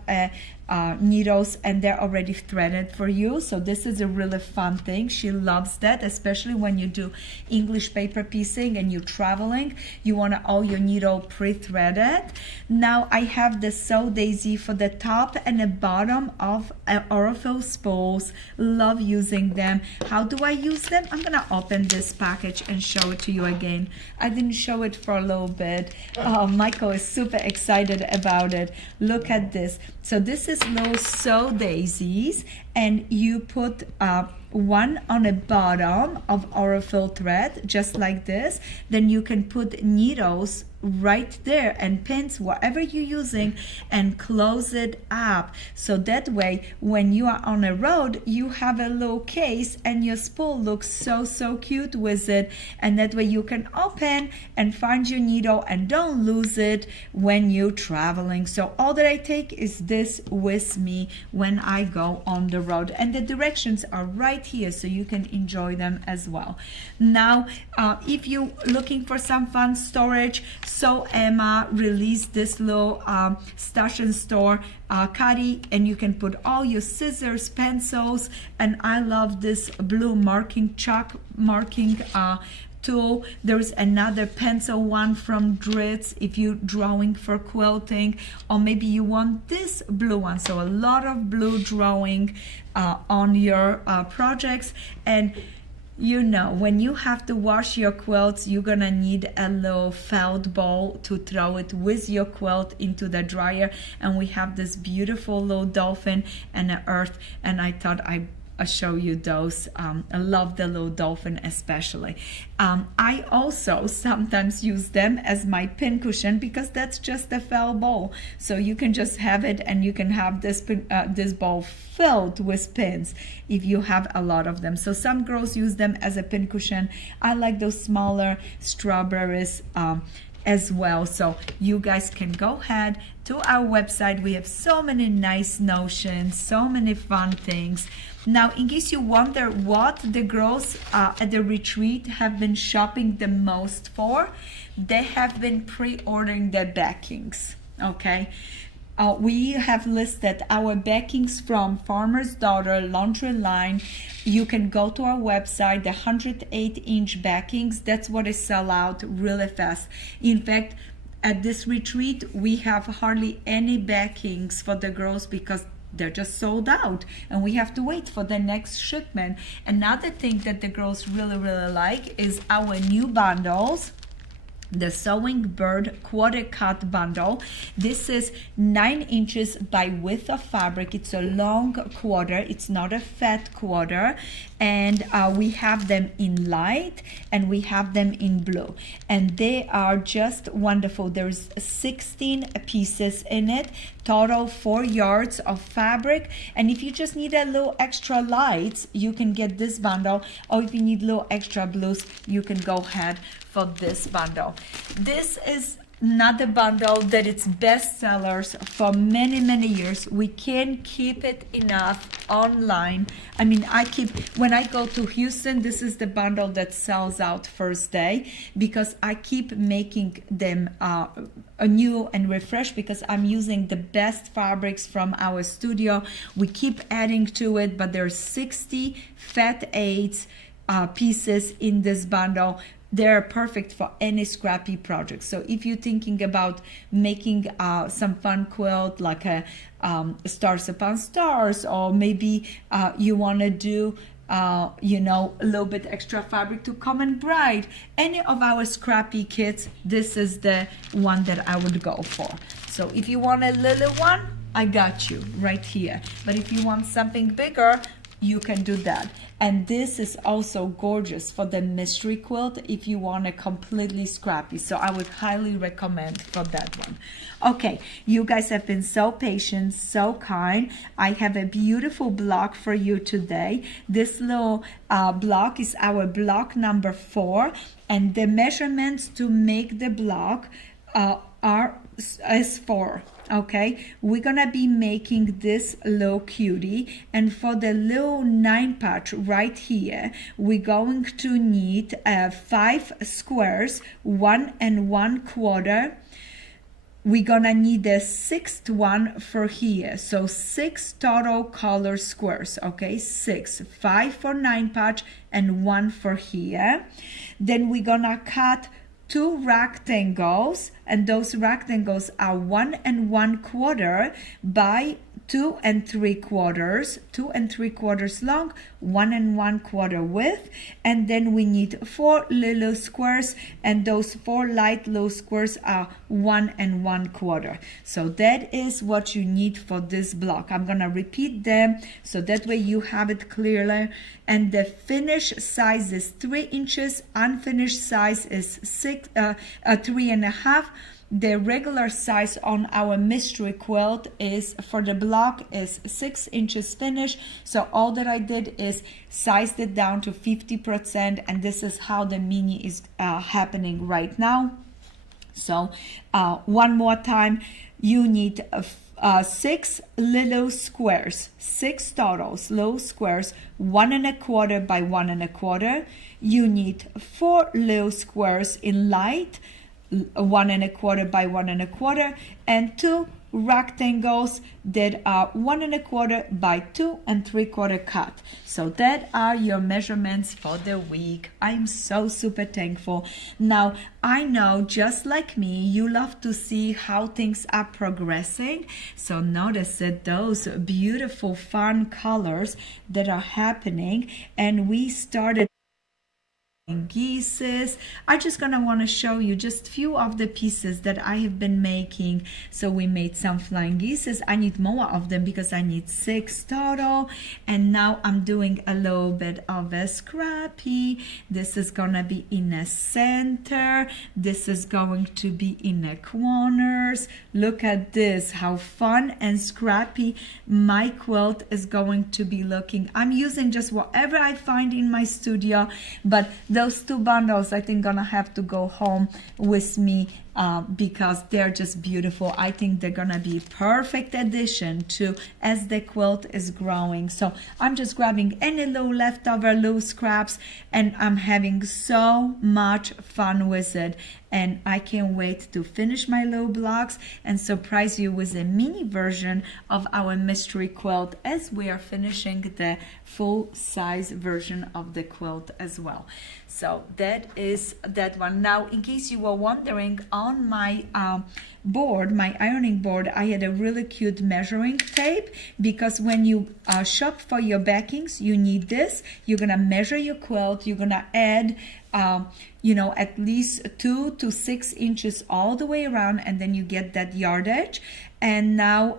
needles and they're already threaded for you. So this is a really fun thing. She loves that, especially when you do English paper piecing and you're traveling. You want all your needle pre-threaded. Now I have the Sew Daisy for the top and the bottom of Apparel spools. Love using them. How do I use them? I'm gonna open this package and show it to you again. I didn't show it for a little bit. Oh, Michael is super excited about it. Look at this. So this is little Sew Daisies, and you put one on the bottom of Apparel thread, just like this. Then you can put needles right there and pins, whatever you're using, and close it up. So that way, when you are on a road, you have a little case and your spool looks so cute with it. And that way you can open and find your needle and don't lose it when you're traveling. So all that I take is this with me when I go on the road. And the directions are right here, so you can enjoy them as well. Now, if you're looking for some fun storage, So Emma released this little stash and store caddy, and you can put all your scissors, pencils, and I love this blue chalk marking tool. There's another pencil one from Dritz if you're drawing for quilting, or maybe you want this blue one. So a lot of blue drawing on your projects. And you know, when you have to wash your quilts, you're gonna need a little felt ball to throw it with your quilt into the dryer. And we have this beautiful little dolphin and an earth, and I thought I'll show you those. I love the little dolphin especially. I also sometimes use them as my pin cushion because that's just a felt ball. So you can just have it, and you can have this this ball filled with pins if you have a lot of them. So some girls use them as a pin cushion. I like those smaller strawberries as well. So you guys can go ahead to our website. We have so many nice notions, so many fun things. Now, in case you wonder what the girls at the retreat have been shopping the most for, they have been pre-ordering their backings, okay? We have listed our backings from Farmer's Daughter laundry line. You can go to our website, the 108-inch backings. That's what is sell out really fast. In fact, at this retreat, we have hardly any backings for the girls because they're just sold out, and we have to wait for the next shipment. Another thing that the girls really like is our new bundles. The Sewing Bird quarter cut bundle. This is 9 inches by width of fabric. It's a long quarter. It's not a fat quarter. And we have them in light and we have them in blue. And they are just wonderful. There's 16 pieces in it. Total 4 yards of fabric. And if you just need a little extra lights, you can get this bundle. Or if you need little extra blues, you can go ahead for this bundle. This is another bundle that it's best sellers for many years. We can't keep it enough online. I mean, when I go to Houston, this is the bundle that sells out first day because I keep making them new and refreshed because I'm using the best fabrics from our studio. We keep adding to it, but there's 60 fat 8s pieces in this bundle. They're perfect for any scrappy project. So if you're thinking about making some fun quilt, like a stars upon stars, or maybe you want to do you know, a little bit extra fabric to come and bright, any of our scrappy kits, this is the one that I would go for. So if you want a little one, I got you right here. But if you want something bigger, you can do that. And this is also gorgeous for the mystery quilt if you want a completely scrappy. So I would highly recommend for that one. Okay, you guys have been so patient, so kind. I have a beautiful block for you today. This little block is our block number 4, and the measurements to make the block are as 4. Okay, we're gonna be making this little cutie, and for the little 9 patch right here, we're going to need 5 squares, 1 1/4. We're gonna need the 6th one for here, so 6 total color squares. Okay, 6, 5 for 9 patch and 1 for here. Then we're gonna cut 2 rectangles, and those rectangles are 1 1/4 by 2 3/4, 2 3/4 long, 1 1/4 width. And then we need 4 little squares, and those 4 light little squares are 1 1/4. So that is what you need for this block. I'm gonna repeat them so that way you have it clearly. And the finished size is 3 inches, unfinished size is 3.5. The regular size on our mystery quilt is, for the block, is 6 inches finished. So all that I did is sized it down to 50%, and this is how the mini is happening right now. So one more time, you need 6 little squares, 6 totals little squares, 1 1/4 by 1 1/4. You need 4 little squares in light, 1 1/4 by 1 1/4, and 2 rectangles that are 1 1/4 by 2 3/4 cut. So that are your measurements for the week. I'm so super thankful. Now I know, just like me, you love to see how things are progressing. So notice that those beautiful fun colors that are happening, and we started geeses. I just gonna want to show you just few of the pieces that I have been making. So we made some flying geeses. I need more of them because I need 6 total. And now I'm doing a little bit of a scrappy. This is gonna be in a center. This is going to be in the corners. Look at this, how fun and scrappy my quilt is going to be looking. I'm using just whatever I find in my studio, but those 2 bundles I think gonna have to go home with me because they're just beautiful. I think they're gonna be perfect addition to as the quilt is growing. So I'm just grabbing any little leftover little scraps, and I'm having so much fun with it. And I can't wait to finish my little blocks and surprise you with a mini version of our mystery quilt as we are finishing the full size version of the quilt as well. So that is that one. Now, in case you were wondering, on my board, my ironing board, I had a really cute measuring tape, because when you shop for your backings, you need this. You're gonna measure your quilt. You're gonna add you know, at least 2 to 6 inches all the way around, and then you get that yardage. And now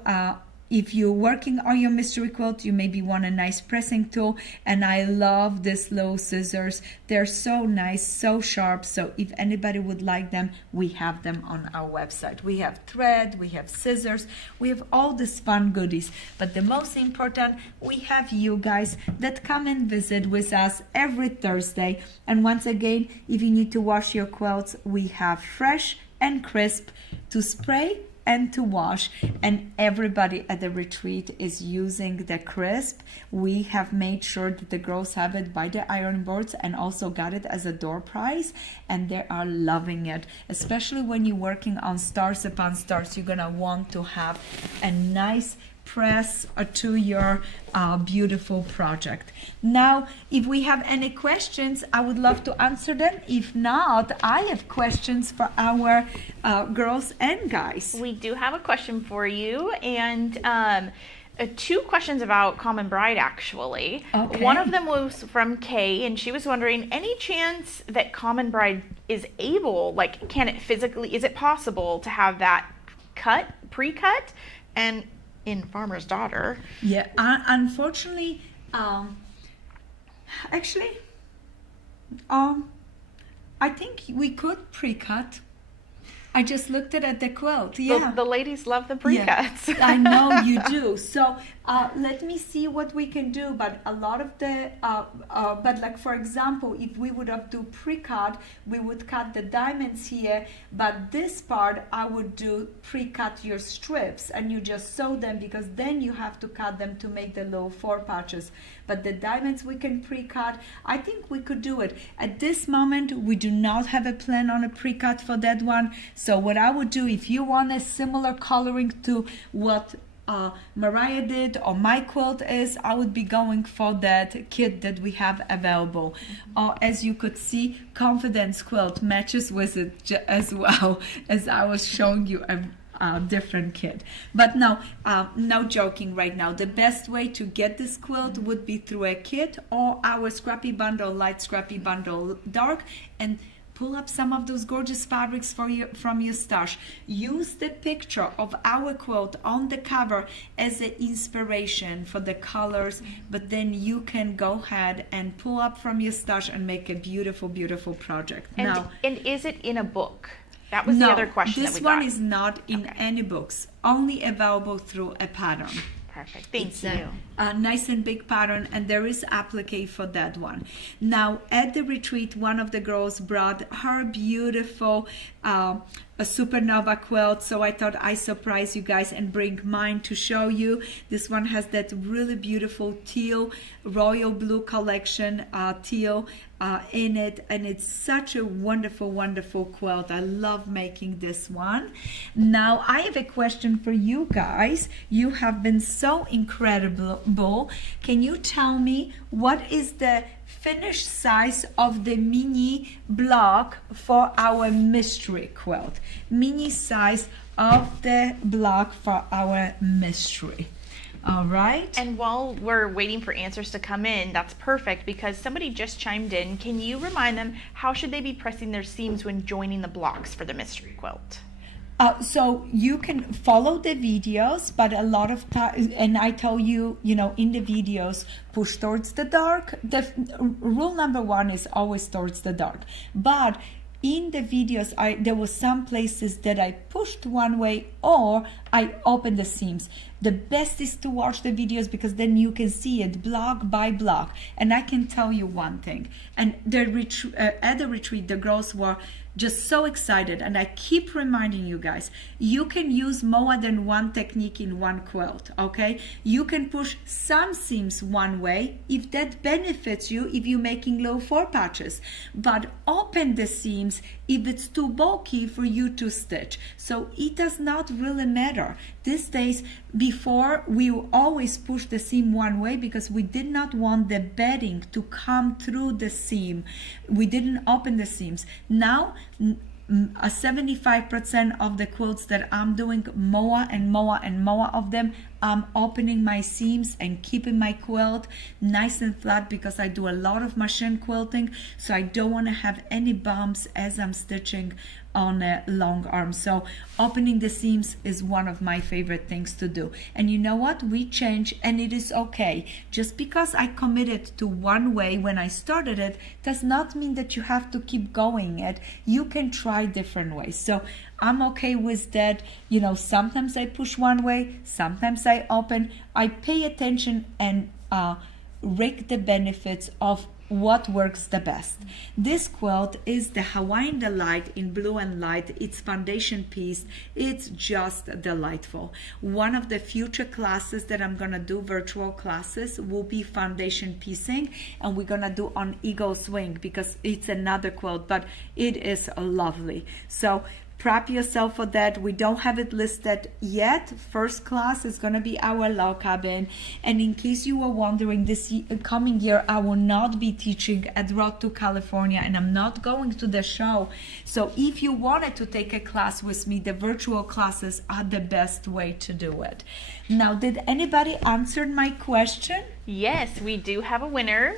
if you're working on your mystery quilt, you maybe want a nice pressing tool, and I love these little scissors. They're so nice, so sharp. So if anybody would like them, we have them on our website. We have thread, we have scissors, we have all these fun goodies. But the most important, we have you guys that come and visit with us every Thursday. And once again, if you need to wash your quilts, we have fresh and crisp to spray and to wash, and everybody at the retreat is using the crisp. We have made sure that the girls have it by the iron boards and also got it as a door prize, and they are loving it. Especially when you're working on stars upon stars, you're gonna want to have a nice press to your beautiful project. Now, if we have any questions, I would love to answer them. If not, I have questions for our girls and guys. We do have a question for you, and two questions about Common Bride, actually. Okay. One of them was from Kay, and she was wondering, any chance that Common Bride is able, like, can it physically, is it possible to have that pre-cut, and in Farmer's Daughter? Yeah, unfortunately, actually, I think we could pre-cut. I just looked at the quilt. Yeah, The ladies love the pre-cuts. Yeah, I know you do. So let me see what we can do. But a lot of the, but like for example, if we would have do pre-cut, we would cut the diamonds here. But this part, I would do pre-cut your strips, and you just sew them, because then you have to cut them to make the little 4 patches. But the diamonds we can pre-cut. I think we could do it. At this moment, we do not have a plan on a pre-cut for that one. So what I would do, if you want a similar coloring to what Mariah did or my quilt is, I would be going for that kit that we have available. As you could see, Confidence quilt matches with it as well, as I was showing you a different kit. But no joking right now. The best way to get this quilt would be through a kit or our Scrappy bundle, light Scrappy bundle dark, and pull up some of those gorgeous fabrics from your stash. Use the picture of our quilt on the cover as an inspiration for the colors, but then you can go ahead and pull up from your stash and make a beautiful, beautiful project. And is it in a book? That was the other question that we got. This one is not in any books, only available through a pattern. Perfect, thank It's you. A nice and big pattern, and there is applique for that one. Now, at the retreat, one of the girls brought her beautiful a supernova quilt, so I thought I'd surprise you guys and bring mine to show you. This one has that really beautiful teal, royal blue collection teal in it, and it's such a wonderful, wonderful quilt. I love making this one. Now, I have a question for you guys. You have been so incredible. Can you tell me what is the finished size of the mini block for our mystery quilt? Mini size of the block for our mystery. All right. And while we're waiting for answers to come in, that's perfect, because somebody just chimed in. Can you remind them, how should they be pressing their seams when joining the blocks for the mystery quilt? So you can follow the videos, but a lot of times, and I tell you, in the videos, push towards the dark. The rule number 1 is always towards the dark. But in the videos, there were some places that I pushed one way or I opened the seams. The best is to watch the videos, because then you can see it block by block. And I can tell you one thing, and at the retreat, the girls were just so excited, and I keep reminding you guys, you can use more than one technique in one quilt, okay? You can push some seams one way if that benefits you, if you're making little 4 patches, but open the seams if it's too bulky for you to stitch. So it does not really matter. These days, before, we always push the seam one way because we did not want the bedding to come through the seam. We didn't open the seams. Now, 75% of the quilts that I'm doing, more and more and more of them, I'm opening my seams and keeping my quilt nice and flat, because I do a lot of machine quilting, so I don't want to have any bumps as I'm stitching on a long arm. So opening the seams is one of my favorite things to do. And you know what? We change, and it is okay. Just because I committed to one way when I started it does not mean that you have to keep going it. You can try different ways. So I'm okay with that. Sometimes I push one way, sometimes I open. I pay attention and rake the benefits of what works the best. This quilt is the Hawaiian Delight in blue and light. It's foundation piece. It's just delightful. One of the future classes that I'm gonna do, virtual classes, will be foundation piecing, and we're gonna do on Eagle's Wing because it's another quilt, but it is lovely. So prep yourself for that. We don't have it listed yet. First class is going to be our log cabin. And in case you were wondering, this coming year I will not be teaching at Road to California, and I'm not going to the show. So if you wanted to take a class with me, the virtual classes are the best way to do it. Now, did anybody answer my question? Yes, we do have a winner.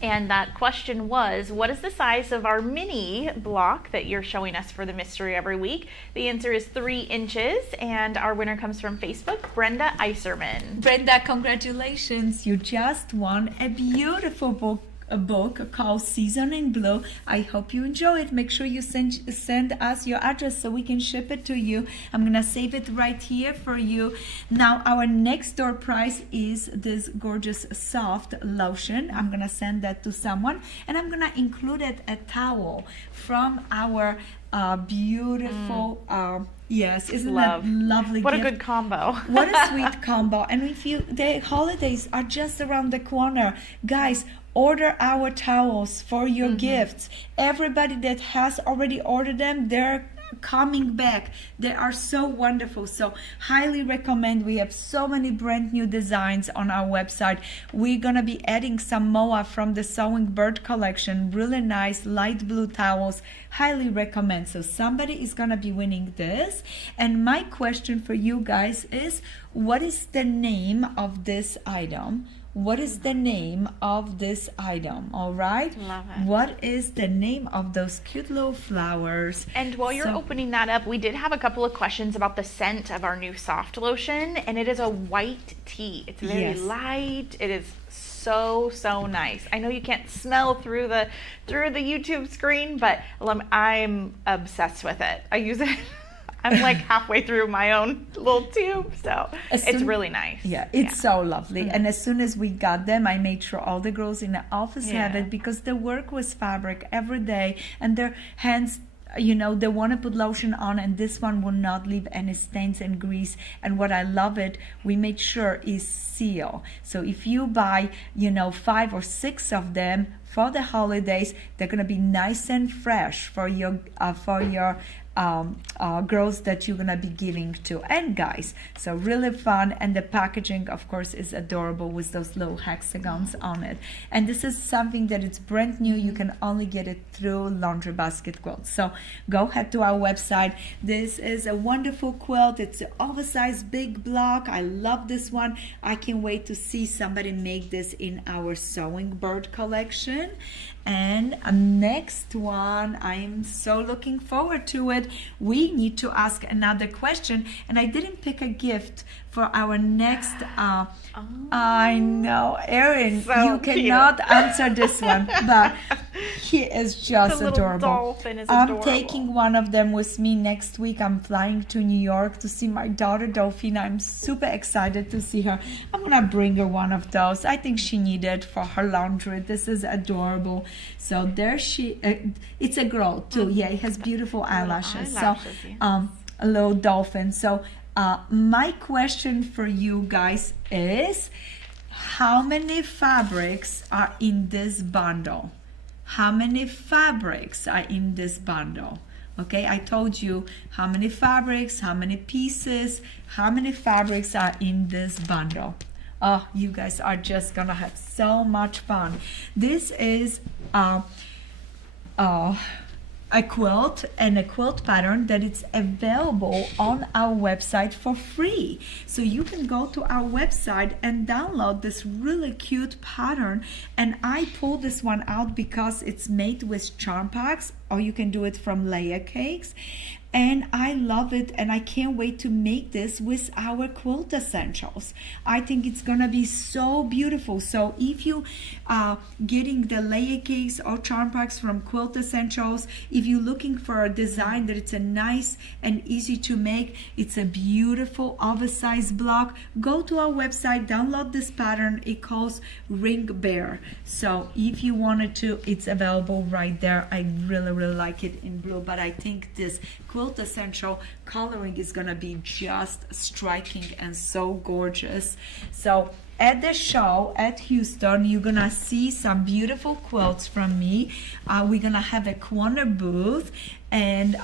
And that question was, what is the size of our mini block that you're showing us for the mystery every week? The answer is 3 inches, and our winner comes from Facebook, Brenda Iserman. Brenda, congratulations. You just won a beautiful book. A book called Season in Blue. I hope you enjoy it. Make sure you send us your address so we can ship it to you. I'm gonna save it right here for you. Now, our next door prize is this gorgeous soft lotion. I'm gonna send that to someone, and I'm gonna include it a towel from our beautiful yes, isn't Love. that lovely What gift? a good combo. What a sweet combo. And if you, the holidays are just around the corner, guys, order our towels for your gifts. Everybody that has already ordered them, they're coming back. They are so wonderful. So highly recommend. We have so many brand new designs on our website. We're gonna be adding some MOA from the Sewing Bird collection. Really nice light blue towels. Highly recommend. So somebody is gonna be winning this. And my question for you guys is, what is the name of this item? What is the name of this item? All right. Love it. What is the name of those cute little flowers? And while you're opening that up, we did have a couple of questions about the scent of our new soft lotion, and it is a white tea. It's very light. It is so nice. I know you can't smell through the YouTube screen, but I'm obsessed with it. I use it. I'm like halfway through my own little tube, so it's really nice. Yeah, it's so lovely. And as soon as we got them, I made sure all the girls in the office have it, because they work with fabric every day, and their hands, you know, they want to put lotion on, and this one will not leave any stains and grease. And what I love it, we make sure is seal. So if you buy, you know, 5 or 6 of them for the holidays, they're gonna be nice and fresh for your girls that you're gonna be giving to, and guys. So really fun, and the packaging of course is adorable with those little hexagons on it. And this is something that it's brand new. You can only get it through Laundry Basket Quilts. So go head to our website. This is a wonderful quilt. It's an oversized big block. I love this one. I can't wait to see somebody make this in our Sewing Bird collection. And next one, I'm so looking forward to it. We need to ask another question, and I didn't pick a gift for our next I know, Erin, So you cannot answer this one, but he is just The little adorable. dolphin is I'm adorable. taking one of them with me next week. I'm flying to New York to see my daughter Dolphina. I'm super excited to see her. I'm gonna bring her one of those. I think she needed for her laundry. This is adorable. So there she, it's a girl too. Yeah, it has beautiful eyelashes. eyelashes, So a little dolphin. So my question for you guys is, how many fabrics are in this bundle? How many fabrics are in this bundle? Okay, I told you how many fabrics, how many pieces, how many fabrics are in this bundle. Oh, you guys are just gonna have so much fun. This is a quilt and a quilt pattern that is available on our website for free. So you can go to our website and download this really cute pattern. And I pulled this one out because it's made with charm packs, or you can do it from layer cakes. And I love it, and I can't wait to make this with our quilt essentials. I think it's gonna be so beautiful. So if you are getting the layer cakes or charm packs from Quilt Essentials, if you're looking for a design that it's a nice and easy to make, it's a beautiful oversized block, go to our website, download this pattern. It calls Ring Bear. So if you wanted to, it's available right there. I really like it in blue, but I think this Quilt Essential coloring is gonna be just striking and so gorgeous. So at the show at Houston, you're gonna see some beautiful quilts from me. We're gonna have a corner booth, and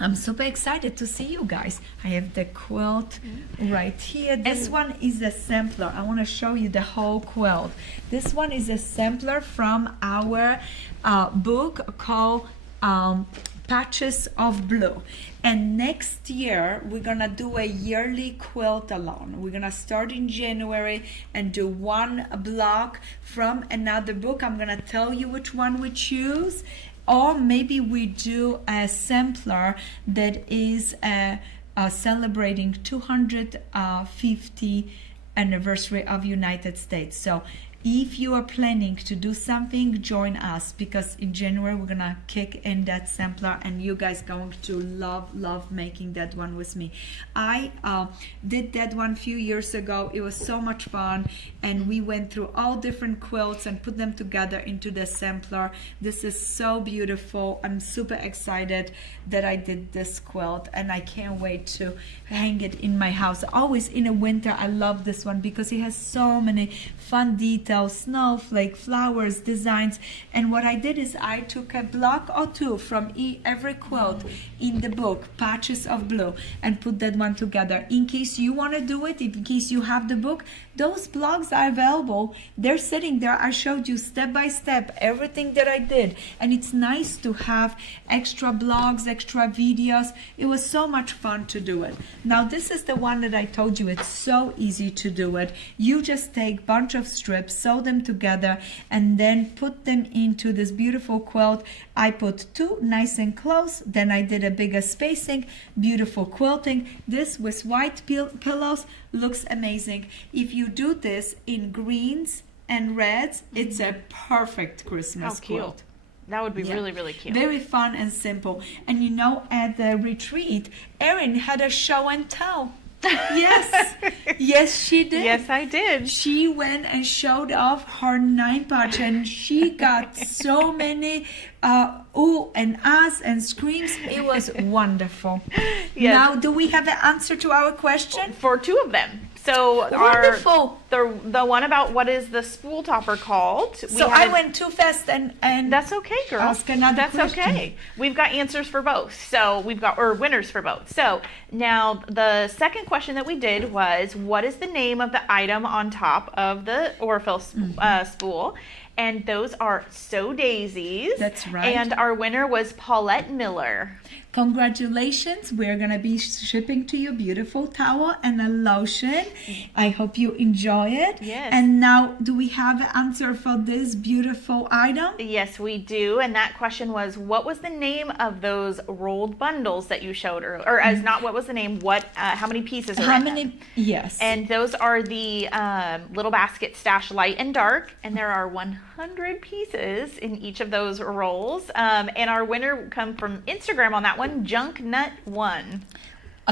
I'm super excited to see you guys. I have the quilt right here. This one is a sampler. I want to show you the whole quilt. This one is a sampler from our book called Patches of Blue. And next year we're gonna do a yearly quilt along. We're gonna start in January and do one block from another book. I'm gonna tell you which one we choose, or maybe we do a sampler that is celebrating 250 anniversary of United States. So if you are planning to do something, join us, because in January we're gonna kick in that sampler and you guys going to love making that one with me. I did that one a few years ago. It was so much fun, and we went through all different quilts and put them together into the sampler. This is so beautiful. I'm super excited that I did this quilt, and I can't wait to hang it in my house. Always in the winter I love this one because it has so many fun details, snowflake, flowers, designs. And what I did is I took a block or two from every quilt in the book, Patches of Blue, and put that one together. In case you want to do it, in case you have the book, those blocks are available. They're sitting there. I showed you step by step everything that I did, and it's nice to have extra blogs, extra videos. It was so much fun to do it. Now this is the one that I told you, it's so easy to do it. You just take a bunch of strips, sew them together, and then put them into this beautiful quilt. I put two nice and close, then I did a bigger spacing, beautiful quilting. This with white pillows looks amazing. If you do this in greens and reds, it's a perfect Christmas quilt. That would be really, really cute. Very fun and simple. And you know, at the retreat, Erin had a show and tell. Yes, yes, she did. Yes, I did. She went and showed off her 9-patch, and she got so many ooh and ahs and screams. It was wonderful. Yes. Now, do we have an answer to our question? For two of them. So wonderful. The one about what is the spool topper called? So I went too fast and that's okay, girl. Ask another question. Okay. We've got answers for both. So we've got winners for both. So now the second question that we did was, what is the name of the item on top of the Orifil spool? And those are So Daisies. That's right. And our winner was Paulette Miller. Congratulations. We're going to be shipping to you beautiful towel and a lotion. I hope you enjoy it. Yes. And now, do we have an answer for this beautiful item? Yes, we do. And that question was, what was the name of those rolled bundles that you showed earlier? Or as not what was the name, what? How many pieces are in them? Yes. And those are the Little Basket Stash Light and Dark. And there are 100 pieces in each of those rolls. And our winner come from Instagram on that one, Junk Nut 1.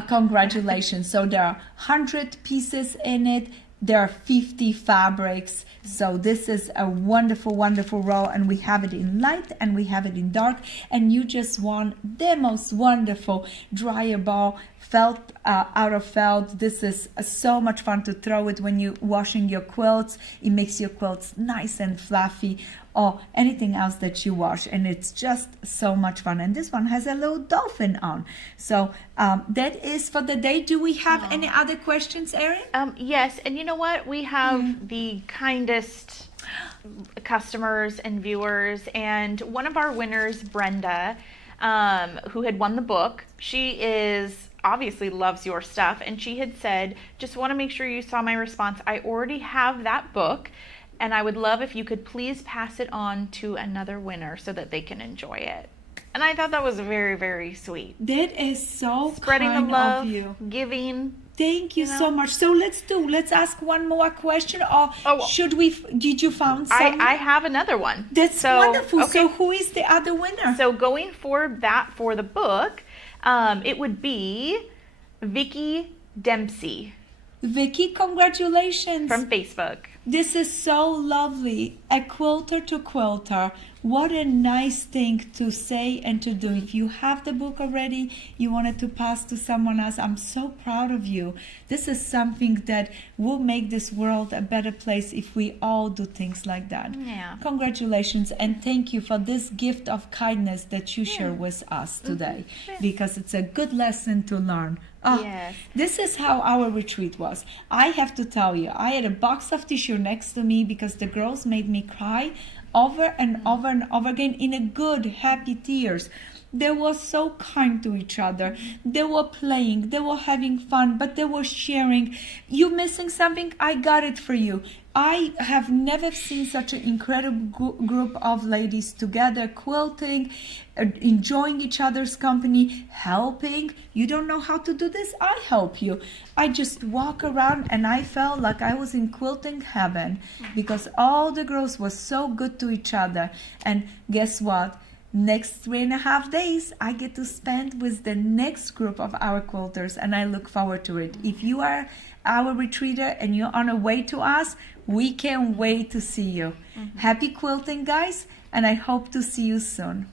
Congratulations. So there are 100 pieces in it. There are 50 fabrics. So this is a wonderful, wonderful roll, and we have it in light and we have it in dark. And you just want the most wonderful dryer ball felt out of felt. This is so much fun to throw it when you're washing your quilts. It makes your quilts nice and fluffy, or anything else that you wash, and it's just so much fun. And this one has a little dolphin on. So that is for the day. Do we have any other questions, Erin? Yes, and you know what? We have the kindest customers and viewers, and one of our winners, Brenda, who had won the book, she obviously loves your stuff, and she had said, just want to make sure you saw my response. I already have that book, and I would love if you could please pass it on to another winner so that they can enjoy it. And I thought that was very, very sweet. That is so spreading kind the love, of you. giving. Thank you so much. So let's ask one more question, or should we? Did you found some? I have another one. That's wonderful. Okay. So who is the other winner? So going for the book, it would be Vicky Dempsey. Vicky, congratulations. From Facebook. This is so lovely. A quilter to quilter. What a nice thing to say and to do. If you have the book already, you wanted to pass to someone else, I'm so proud of you. This is something that will make this world a better place if we all do things like that. Yeah. Congratulations, and thank you for this gift of kindness that you share with us today, because it's a good lesson to learn. Oh, Yes. this is how our retreat was. I have to tell you, I had a box of tissue next to me because the girls made me cry over and over and over again in a good, happy tears. They were so kind to each other. They were playing, they were having fun, but they were sharing. You missing something? I got it for you. I have never seen such an incredible group of ladies together, quilting, enjoying each other's company, helping. You don't know how to do this? I help you. I just walk around and I felt like I was in quilting heaven because all the girls were so good to each other. And guess what? Next 3.5 days, I get to spend with the next group of our quilters, and I look forward to it. If you are our retreater and you're on a way to us, we can't wait to see you. Happy quilting, guys, and I hope to see you soon.